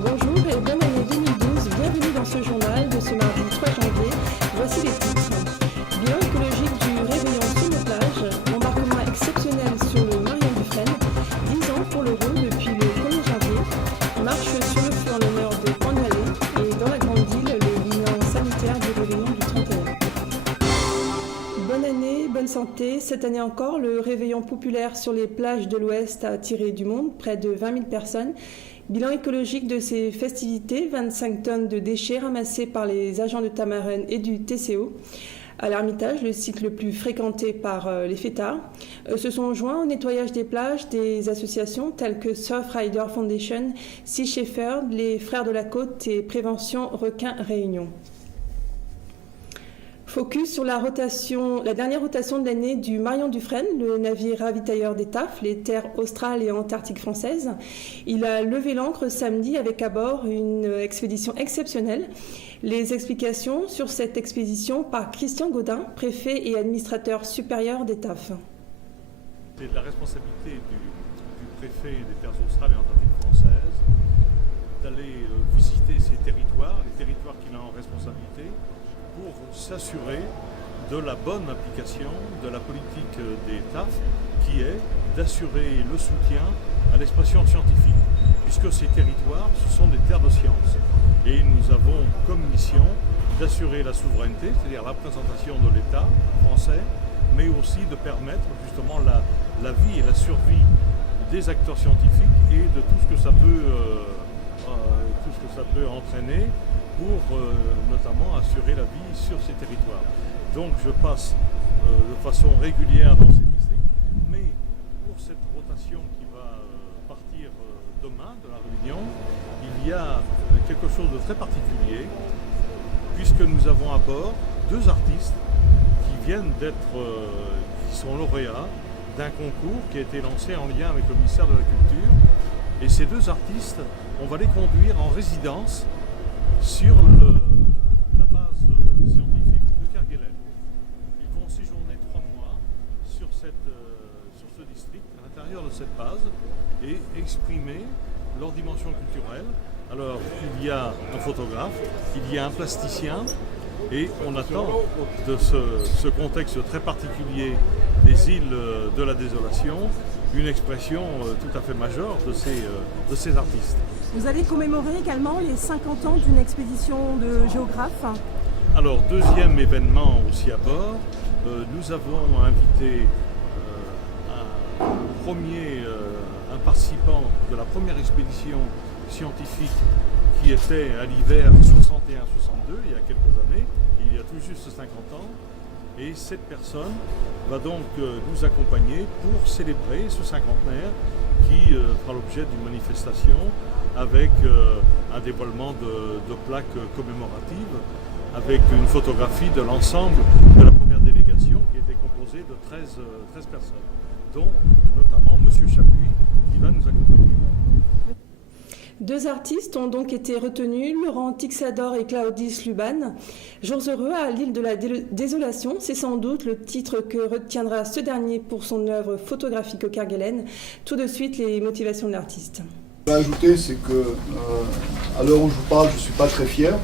Bonjour et bonne année 2012, bienvenue dans ce journal de ce mardi 3 janvier. Voici les titres. Bilan écologique du réveillon sur nos plages, embarquement exceptionnel sur le Marion Dufresne, 10 ans pour le Rhône depuis le 1er janvier, marche sur le feu en l'honneur de Pont-de-Vallée et dans la Grande Île, le bilan sanitaire du réveillon du 31. Bonne année, bonne santé. Cette année encore, le réveillon populaire sur les plages de l'Ouest a attiré du monde, près de 20 000 personnes. Bilan écologique de ces festivités, 25 tonnes de déchets ramassés par les agents de Tamarin et du TCO. À l'Ermitage, le site le plus fréquenté par les fêtards, se sont joints au nettoyage des plages des associations telles que Surfrider Foundation, Sea Shepherd, les Frères de la Côte et Prévention Requin Réunion. Focus sur la dernière rotation de l'année du Marion Dufresne, le navire ravitailleur des TAF, les terres australes et antarctiques françaises. Il a levé l'ancre samedi avec à bord une expédition exceptionnelle. Les explications sur cette expédition par Christian Gaudin, préfet et administrateur supérieur des TAF. C'est de la responsabilité du préfet des terres australes et antarctiques françaises d'aller visiter ces territoires, les territoires qu'il a en responsabilité, pour s'assurer de la bonne application de la politique des TAF, qui est d'assurer le soutien à l'expression scientifique, puisque ces territoires, ce sont des terres de science. Et nous avons comme mission d'assurer la souveraineté, c'est-à-dire la représentation de l'État français, mais aussi de permettre justement la vie et la survie des acteurs scientifiques et de tout ce que ça peut entraîner pour notamment assurer la vie sur ces territoires. Donc je passe de façon régulière dans ces districts, mais pour cette rotation qui va partir demain de la Réunion, il y a quelque chose de très particulier, puisque nous avons à bord deux artistes qui sont lauréats d'un concours qui a été lancé en lien avec le ministère de la Culture. Et ces deux artistes, on va les conduire en résidence sur la base scientifique de Kerguelen. Ils vont séjourner 3 mois sur ce district, à l'intérieur de cette base, et exprimer leur dimension culturelle. Alors, il y a un photographe, il y a un plasticien, et on attend de ce contexte très particulier des îles de la désolation une expression tout à fait majeure de ces artistes. Vous allez commémorer également les 50 ans d'une expédition de géographes. Alors, deuxième événement aussi à bord, nous avons invité un participant de la première expédition scientifique qui était à l'hiver 61-62, il y a quelques années, il y a tout juste 50 ans. Et cette personne va donc nous accompagner pour célébrer ce cinquantenaire qui fera l'objet d'une manifestation avec un dévoilement de plaques commémoratives, avec une photographie de l'ensemble de la première délégation qui était composée de 13 personnes, dont notamment M. Chapuis qui va nous accompagner. Deux artistes ont donc été retenus, Laurent Tixador et Claudis Luban. Jours heureux à l'île de la Désolation, c'est sans doute le titre que retiendra ce dernier pour son œuvre photographique au Kerguelen. Tout de suite, les motivations de l'artiste. Ce que je vais ajouter, c'est que à l'heure où je vous parle, je ne suis pas très fier,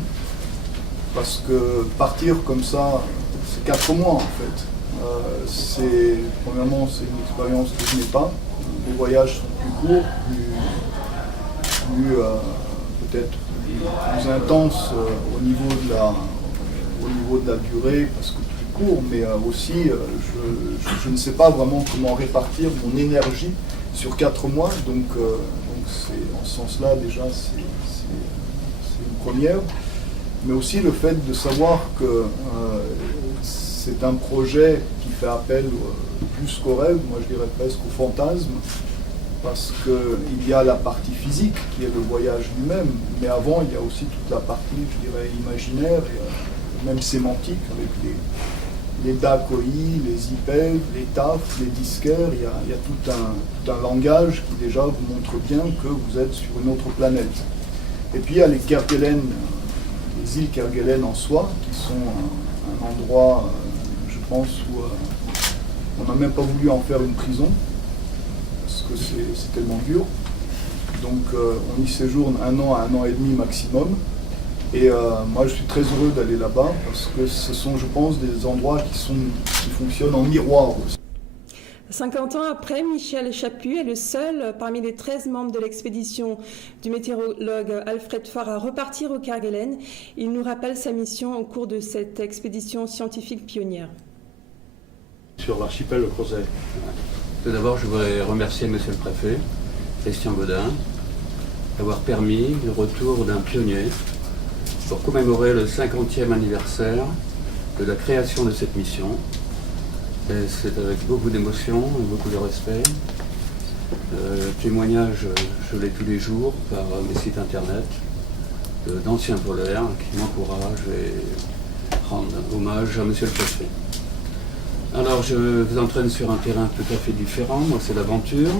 parce que partir comme ça, c'est 4 mois en fait. Premièrement, c'est une expérience que je n'ai pas. Les voyages sont plus courts, peut-être plus intense au niveau de la durée, parce que plus court, mais aussi je ne sais pas vraiment comment répartir mon énergie sur 4 mois, donc en ce sens-là déjà c'est une première, mais aussi le fait de savoir que c'est un projet qui fait appel plus qu'au rêve, moi je dirais presque au fantasme, parce qu'il y a la partie physique qui est le voyage lui-même, mais avant il y a aussi toute la partie, je dirais, imaginaire et même sémantique, avec les DACOI, les IPEV, les TAF, les disquaires. Il y a tout un langage qui déjà vous montre bien que vous êtes sur une autre planète. Et puis il y a les Kerguelen, les îles Kerguelen en soi, qui sont un endroit, je pense, où on n'a même pas voulu en faire une prison, parce que c'est tellement dur. Donc on y séjourne 1 an à 1 an et demi maximum. Et moi je suis très heureux d'aller là-bas, parce que ce sont, je pense, des endroits qui fonctionnent en miroir aussi. 50 ans après, Michel Chaput est le seul parmi les 13 membres de l'expédition du météorologue Alfred Farr à repartir au Kerguelen. Il nous rappelle sa mission au cours de cette expédition scientifique pionnière. Sur l'archipel Crozet. Tout d'abord, je voudrais remercier Monsieur le Préfet, Christian Gaudin, d'avoir permis le retour d'un pionnier pour commémorer le 50e anniversaire de la création de cette mission. Et c'est avec beaucoup d'émotion et beaucoup de respect. Témoignages, je l'ai tous les jours par mes sites internet d'anciens polaires qui m'encouragent et rendent hommage à Monsieur le Préfet. Alors je vous entraîne sur un terrain tout à fait différent, moi c'est l'aventure.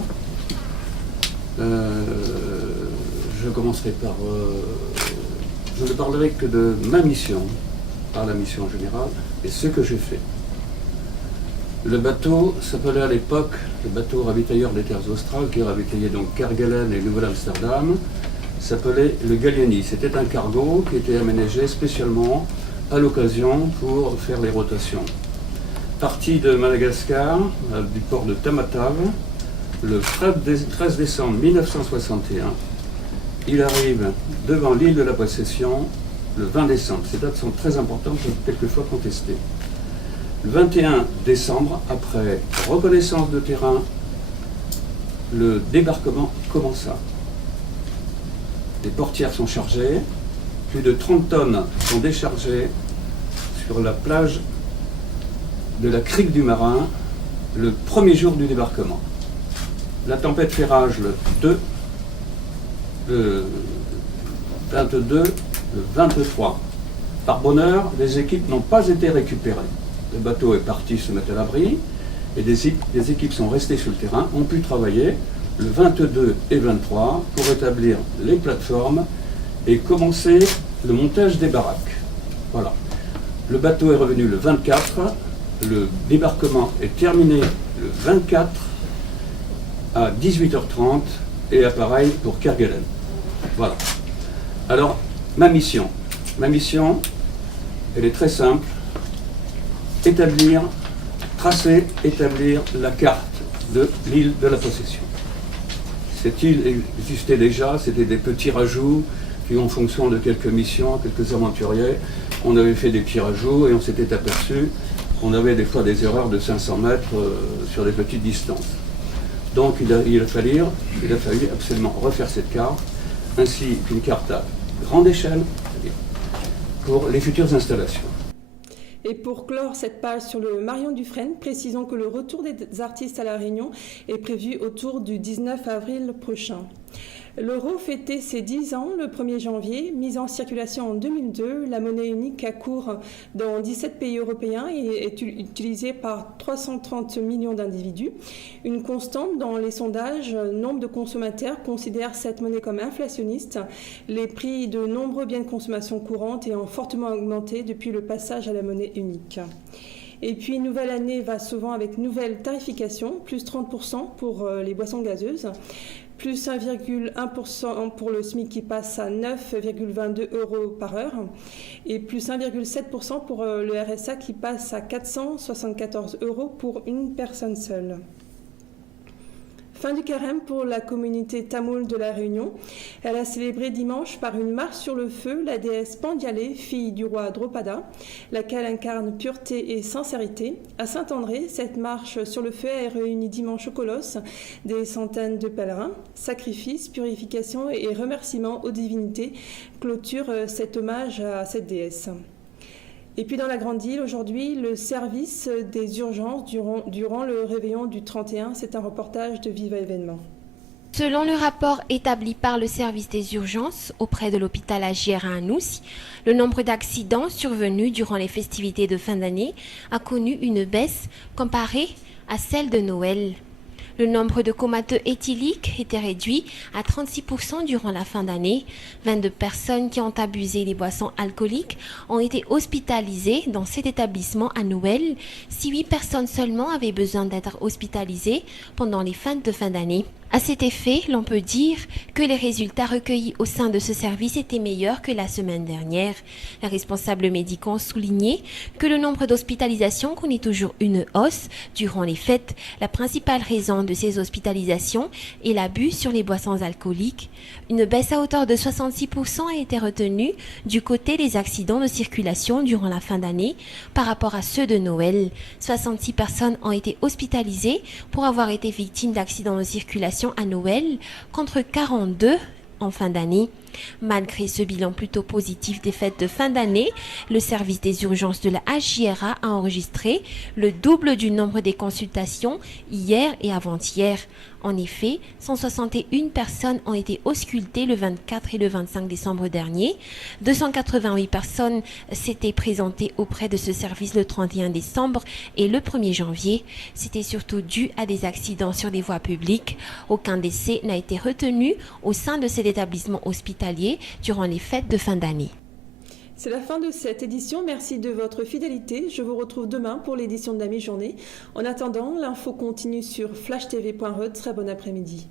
Je commencerai par... je ne parlerai que de ma mission, par la mission générale, et ce que j'ai fait. Le bateau s'appelait à l'époque le bateau ravitailleur des terres australes, qui ravitaillait donc Kerguelen et Nouvelle-Amsterdam, s'appelait le Gallieni. C'était un cargo qui était aménagé spécialement à l'occasion pour faire les rotations. Parti de Madagascar, du port de Tamatave, le 13 décembre 1961, il arrive devant l'île de la Possession le 20 décembre. Ces dates sont très importantes et quelquefois contestées. Le 21 décembre, après reconnaissance de terrain, le débarquement commença. Les portières sont chargées, plus de 30 tonnes sont déchargées sur la plage de la crique du Marin le premier jour du débarquement. La tempête fait rage le 2, le 22, le 23. Par bonheur, les équipes n'ont pas été récupérées. Le bateau est parti se mettre à l'abri et des équipes sont restées sur le terrain, ont pu travailler le 22 et 23 pour établir les plateformes et commencer le montage des baraques. Voilà. Le bateau est revenu le 24, le débarquement est terminé le 24 à 18h30 et pareil pour Kerguelen. Voilà. Alors, ma mission, elle est très simple. Établir la carte de l'île de la Possession. Cette île existait déjà, c'était des petits rajouts, puis en fonction de quelques missions, quelques aventuriers, on avait fait des petits rajouts et on s'était aperçu qu'on avait des fois des erreurs de 500 mètres sur des petites distances. Donc il a fallu absolument refaire cette carte, ainsi qu'une carte à grande échelle pour les futures installations. Et pour clore cette page sur le Marion Dufresne, précisons que le retour des artistes à La Réunion est prévu autour du 19 avril prochain. L'euro fêtait ses 10 ans le 1er janvier, mise en circulation en 2002, la monnaie unique a cours dans 17 pays européens et est utilisée par 330 millions d'individus. Une constante dans les sondages, nombre de consommateurs considèrent cette monnaie comme inflationniste. Les prix de nombreux biens de consommation courante ayant fortement augmenté depuis le passage à la monnaie unique. Et puis, nouvelle année va souvent avec nouvelle tarification, plus 30% pour les boissons gazeuses, plus 1,1% pour le SMIC qui passe à 9,22 € par heure, et plus 1,7% pour le RSA qui passe à 474 € pour une personne seule. Fin du carême pour la communauté tamoule de La Réunion. Elle a célébré dimanche par une marche sur le feu la déesse Pandialé, fille du roi Dropada, laquelle incarne pureté et sincérité. À Saint-André, cette marche sur le feu a réuni dimanche au Colosse des centaines de pèlerins. Sacrifices, purification et remerciements aux divinités clôturent cet hommage à cette déesse. Et puis dans la Grande Île, aujourd'hui, le service des urgences durant le réveillon du 31, c'est un reportage de Viva Événement. Selon le rapport établi par le service des urgences auprès de l'hôpital Agier à Anoussi, le nombre d'accidents survenus durant les festivités de fin d'année a connu une baisse comparée à celle de Noël. Le nombre de comateux éthyliques était réduit à 36% durant la fin d'année. 22 personnes qui ont abusé des boissons alcooliques ont été hospitalisées dans cet établissement à Noël, si 8 personnes seulement avaient besoin d'être hospitalisées pendant les fêtes de fin d'année. À cet effet, l'on peut dire que les résultats recueillis au sein de ce service étaient meilleurs que la semaine dernière. Les responsables médicaux ont souligné que le nombre d'hospitalisations connaît toujours une hausse durant les fêtes. La principale raison de ces hospitalisations est l'abus sur les boissons alcooliques. Une baisse à hauteur de 66% a été retenue du côté des accidents de circulation durant la fin d'année par rapport à ceux de Noël. 66 personnes ont été hospitalisées pour avoir été victimes d'accidents de circulation à Noël contre 42 en fin d'année. Malgré ce bilan plutôt positif des fêtes de fin d'année, le service des urgences de la HJRA a enregistré le double du nombre des consultations hier et avant-hier. En effet, 161 personnes ont été auscultées le 24 et le 25 décembre dernier. 288 personnes s'étaient présentées auprès de ce service le 31 décembre et le 1er janvier. C'était surtout dû à des accidents sur des voies publiques. Aucun décès n'a été retenu au sein de cet établissement hospitalier durant les fêtes de fin d'année. C'est la fin de cette édition. Merci de votre fidélité. Je vous retrouve demain pour l'édition de la mi-journée. En attendant, l'info continue sur flashtv.re. Très bon après-midi.